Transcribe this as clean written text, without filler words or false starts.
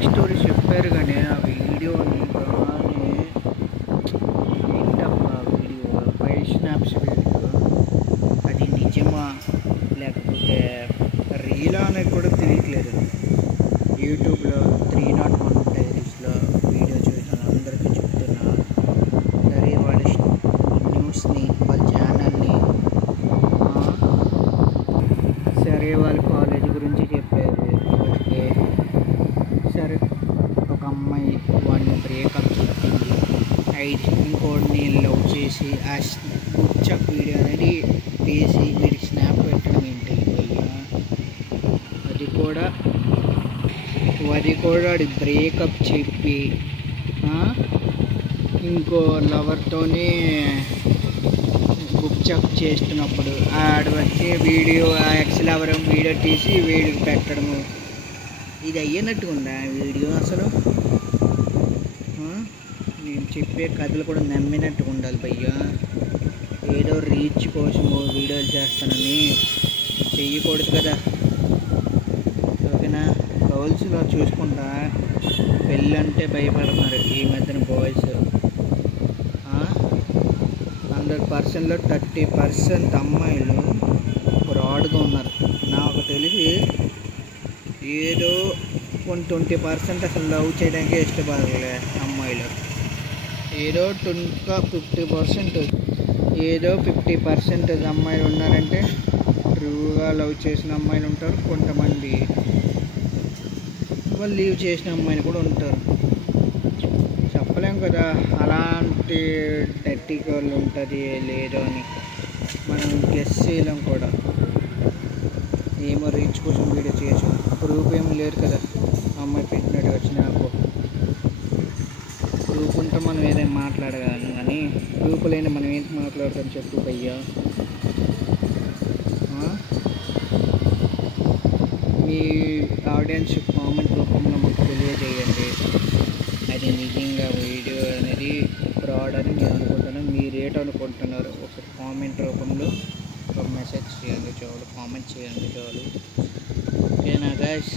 Fake stories చెప్పారు కానీ ఆ వీడియోని కానీ ఏంటమ్మా వీడియో 5 స్నాప్స్ వీడియో అది నిజమా లేకపోతే రీలా అనేది కూడా తెలియట్లేదు. యూట్యూబ్లో 301 డైరీస్లో వీడియో చూసిన అందరికీ చెప్తున్నా, సరే వాళ్ళ న్యూస్ని వాళ్ళ ఛానల్ని సరే వాళ్ళ కాలేజ్ గురించి చెప్పారు. ఓకే సరే, ఒక అమ్మాయి వాడిని బ్రేకప్ చెప్పింది, ఇంకోటిని లవ్ చేసి ఆ బుచ్చప్ వీడియో అనేది తీసి మీరు స్నాప్ పెట్టడం ఏంటి అయ్యా? అది కూడా వాడి బ్రేకప్ చెప్పి ఇంకో లవర్తోనే బుక్చప్ చేస్తున్నప్పుడు ఆడు వచ్చి వీడియో ఆ ఎక్స్ లవర్ వీడియో తీసి వీడికి పెట్టడము, ఇది అయ్యేనట్టుగా ఉందా వీడియో? అసలు నేను చెప్పే కథలు కూడా నమ్మినట్టుగా ఉండాలి భయ్యా. ఏదో రీచ్ కోసము వీడియోలు చేస్తానని చెయ్యకూడదు కదా. ఓకేనా? గర్ల్స్లో చూసుకుంటా పెళ్ళంటే భయపడుతున్నారు ఈ మధ్యన బాయ్స్. 100%లో 30% అమ్మాయిలు ఫ్రాడ్గా ఉన్నారు. నాకు తెలిసి ఏదో 20% అసలు లవ్ చేయడానికి ఇష్టపడలే అమ్మాయిలు. ఏదో 50% అమ్మాయిలు ఉన్నారంటే ట్రూగా లవ్ చేసిన అమ్మాయిలు ఉంటారు. కొంతమంది వాళ్ళు లీవ్ చేసిన అమ్మాయిలు కూడా ఉంటారు. చెప్పలేం కదా అలాంటి డర్టీ గర్ల్ ఉంటుంది లేదో అని. మనం గెస్ చేయలేం కూడా. ఏమో రీచ్ కోసం వీడియో చేయొచ్చు, ప్రూఫ్ ఏమి లేదు కదా. అమ్మాయి పెట్టినట్టు వచ్చి నాకు ప్రూఫ్ ఉంటే మనం ఏదైనా మాట్లాడగలను, కానీ ప్రూఫ్ లేని మనం ఏంటి మాట్లాడతాం చెప్పు భయ్యా? మీ ఆడియన్స్ కామెంట్ రూపంలో మాకు తెలియజేయండి. అది నిజంగా వీడియో అనేది ఫ్రాడ్ అని నేను అనుకుంటున్నాను. మీరు ఏటనుకుంటున్నారు ఒక కామెంట్ రూపంలో ఒక మెసేజ్ చేయండి చాలు, కామెంట్ చేయండి చాలు. ఓకేనా గైస్?